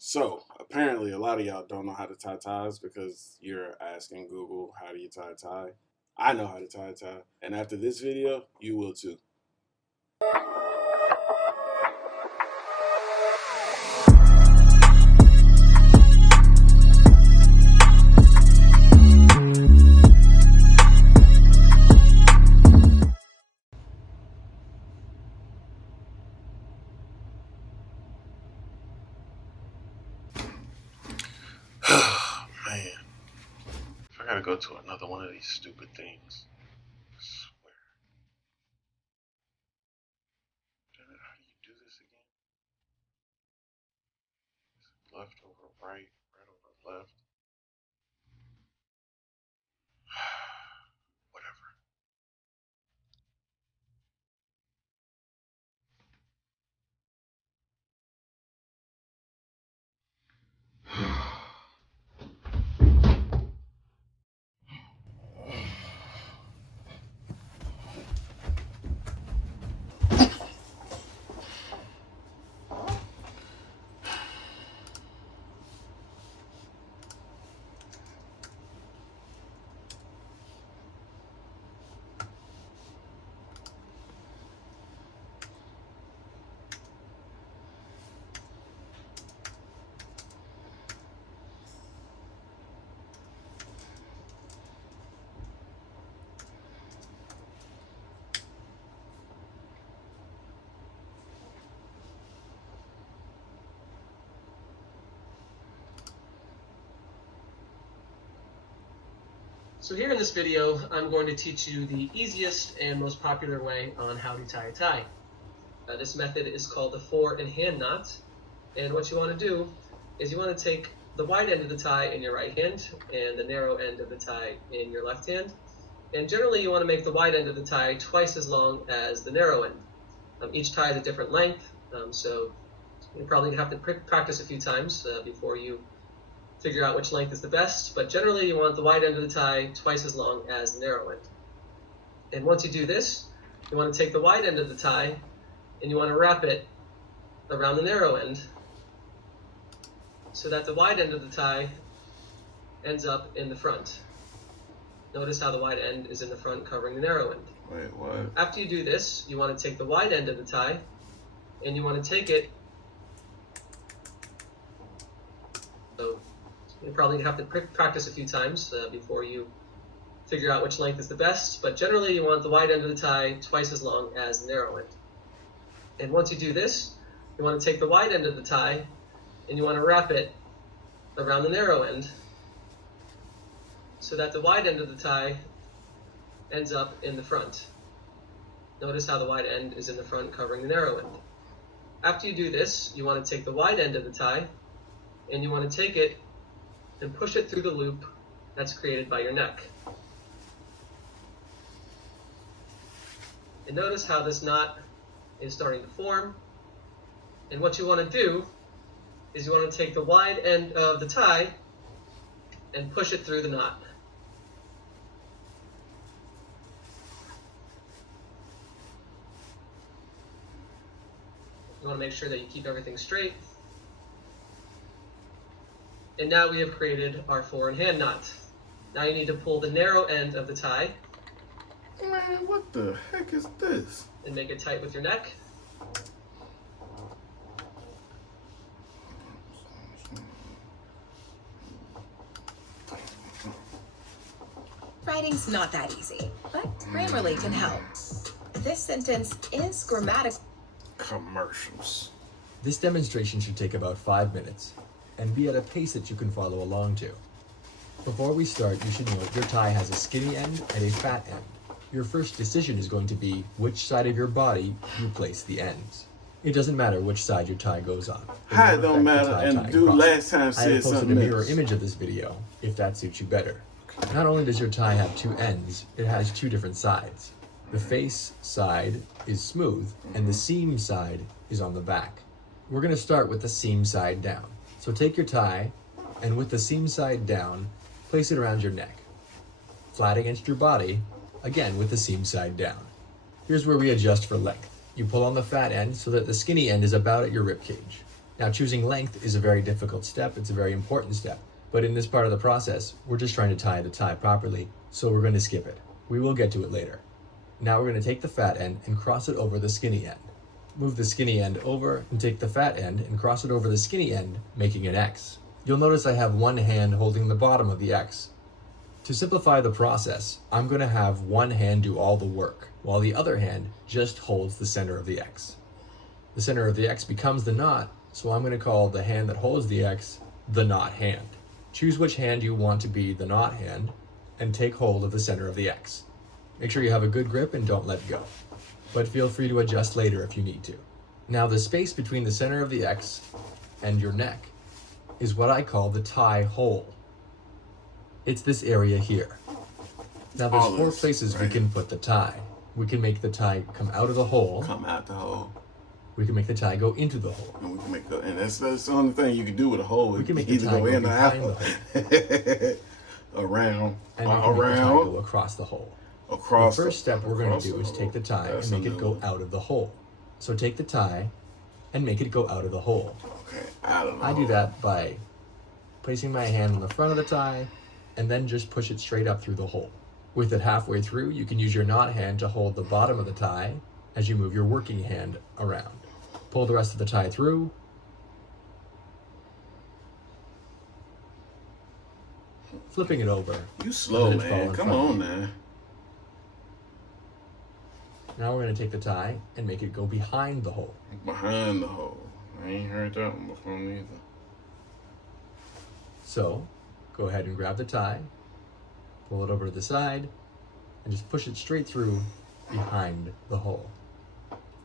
So apparently, a lot of y'all don't know how to tie ties because you're asking Google, "How do you tie a tie?" I know how to tie a tie, and after this video, you will too. Man, if I gotta go to another one of these stupid things, I swear. Damn it, how do you do this again? Left over right, right over left. Whatever. So here in this video, I'm going to teach you the easiest and most popular way on how to tie a tie. This method is called the fore and hand knot. And what you want to do is you want to take the wide end of the tie in your right hand and the narrow end of the tie in your left hand. And generally you want to make the wide end of the tie twice as long as the narrow end. Each tie is a different length, so you probably have to practice a few times before you figure out which length is the best, but generally you want the wide end of the tie twice as long as the narrow end. And once you do this, you want to take the wide end of the tie and you want to wrap it around the narrow end so that the wide end of the tie ends up in the front. Notice how the wide end is in the front covering the narrow end. Wait, what? After you do this, you want to take the wide end of the tie and you want to take it, so you probably have to practice a few times before you figure out which length is the best, but generally you want the wide end of the tie twice as long as the narrow end. And once you do this, you want to take the wide end of the tie and you want to wrap it around the narrow end so that the wide end of the tie ends up in the front. Notice how the wide end is in the front covering the narrow end. After you do this, you want to take the wide end of the tie and you want to take it and push it through the loop that's created by your neck. And notice how this knot is starting to form. And what you want to do is you want to take the wide end of the tie and push it through the knot. You want to make sure that you keep everything straight. And now we have created our fore and hand knot. Now you need to pull the narrow end of the tie. Man, what the heck is this? And make it tight with your neck. Writing's not that easy, but Grammarly can help. This sentence is grammatical. Commercials. This demonstration should take about 5 minutes and be at a pace that you can follow along to. Before we start, you should note your tie has a skinny end and a fat end. Your first decision is going to be which side of your body you place the ends. It doesn't matter which side your tie goes on. How it don't matter, and dude last time I have said posted a something mirror else. image of this video, if that suits you better. Not only does your tie have two ends, it has two different sides. The face side is smooth, and the seam side is on the back. We're going to start with the seam side down. So take your tie, and with the seam side down, place it around your neck. Flat against your body, again with the seam side down. Here's where we adjust for length. You pull on the fat end so that the skinny end is about at your rib cage. Now, choosing length is a very difficult step. It's a very important step. But in this part of the process, we're just trying to tie the tie properly, so we're going to skip it. We will get to it later. Now we're going to take the fat end and cross it over the skinny end. Move the skinny end over and take the fat end and cross it over the skinny end, making an X. You'll notice I have one hand holding the bottom of the X. To simplify the process, I'm going to have one hand do all the work, while the other hand just holds the center of the X. The center of the X becomes the knot, so I'm going to call the hand that holds the X the knot hand. Choose which hand you want to be the knot hand and take hold of the center of the X. Make sure you have a good grip and don't let go, but feel free to adjust later if you need to. Now the space between the center of the X and your neck is what I call the tie hole. It's this area here. Now there's four places we can put the tie. We can make the tie come out of the hole. Come out the hole. We can make the tie go into the hole. And we can make the, and that's the only thing you can do with a hole. We can make either the tie go in or out. The hole. Around. And we can make the tie go across the hole. Across. The first step we're going to do is take the tie and make it go out of the hole. So take the tie and make it go out of the hole. Okay, out of the hole. I do that by placing my hand on the front of the tie and then just push it straight up through the hole. With it halfway through, you can use your knot hand to hold the bottom of the tie as you move your working hand around. Pull the rest of the tie through. Flipping it over. You slow, man. Come on, man. Now we're going to take the tie and make it go behind the hole. Behind the hole. I ain't heard that one before neither. So, go ahead and grab the tie, pull it over to the side, and just push it straight through behind the hole.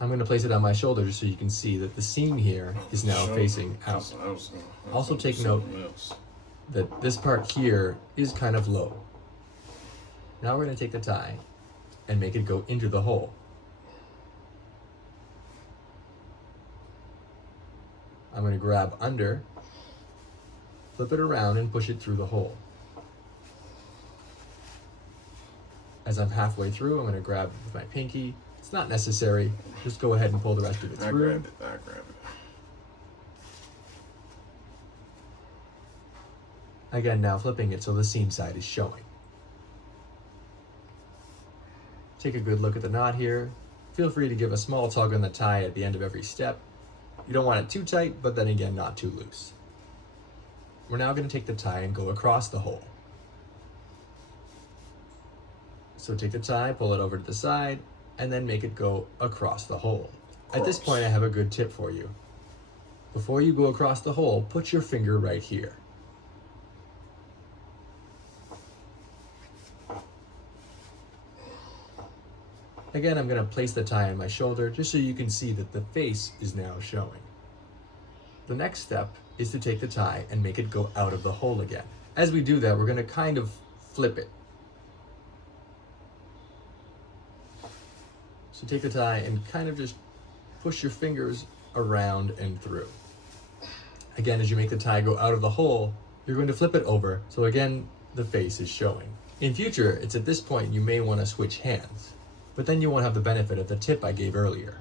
I'm going to place it on my shoulder just so you can see that the seam here is now facing out. Also take note that this part here is kind of low. Now we're going to take the tie and make it go into the hole. I'm going to grab under, flip it around and push it through the hole. As I'm halfway through, I'm going to grab with my pinky. It's not necessary. Just go ahead and pull the rest of it through. I grab it. Again, now flipping it so the seam side is showing. Take a good look at the knot here. Feel free to give a small tug on the tie at the end of every step. You don't want it too tight, but then again, not too loose. We're now going to take the tie and go across the hole. So take the tie, pull it over to the side, and then make it go across the hole. At this point, I have a good tip for you. Before you go across the hole, put your finger right here. Again, I'm going to place the tie on my shoulder just so you can see that the face is now showing. The next step is to take the tie and make it go out of the hole again. As we do that, we're going to kind of flip it. So take the tie and kind of just push your fingers around and through. Again, as you make the tie go out of the hole, you're going to flip it over, so again, the face is showing. In future, it's at this point you may want to switch hands, but then you won't have the benefit of the tip I gave earlier.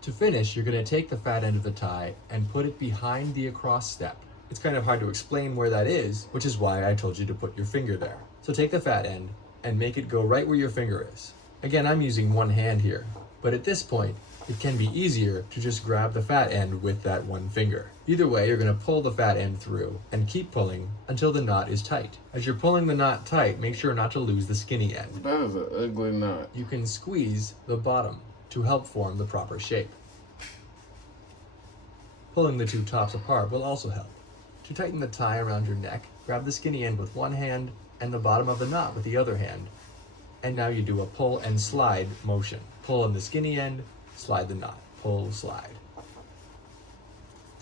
To finish, you're going to take the fat end of the tie and put it behind the across step. It's kind of hard to explain where that is, which is why I told you to put your finger there. So take the fat end and make it go right where your finger is. Again, I'm using one hand here, but at this point, it can be easier to just grab the fat end with that one finger. Either way, you're going to pull the fat end through and keep pulling until the knot is tight. As you're pulling the knot tight, make sure not to lose the skinny end. That is an ugly knot. You can squeeze the bottom to help form the proper shape. Pulling the two tops apart will also help. To tighten the tie around your neck, grab the skinny end with one hand and the bottom of the knot with the other hand. And now you do a pull and slide motion. Pull on the skinny end, slide the knot. Pull, slide.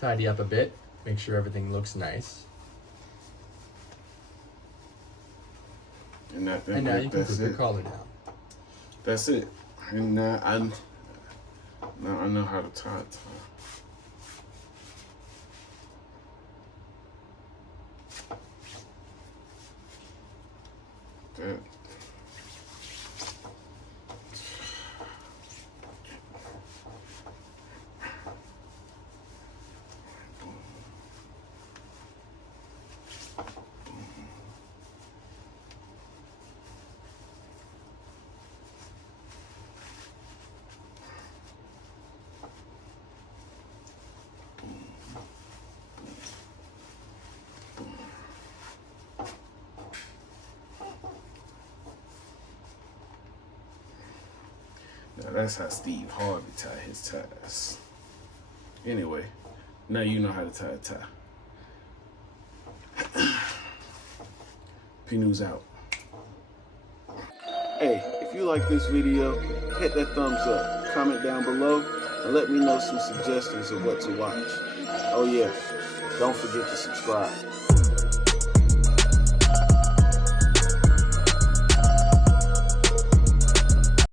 Tidy up a bit, make sure everything looks nice. And now you can put your collar down. That's it. And now I know how to tie a tie. That. That's how Steve Harvey tie his ties. Anyway, now you know how to tie a tie. PNewz out. Hey, if you like this video, hit that thumbs up, comment down below, and let me know some suggestions of what to watch. Oh yeah, don't forget to subscribe.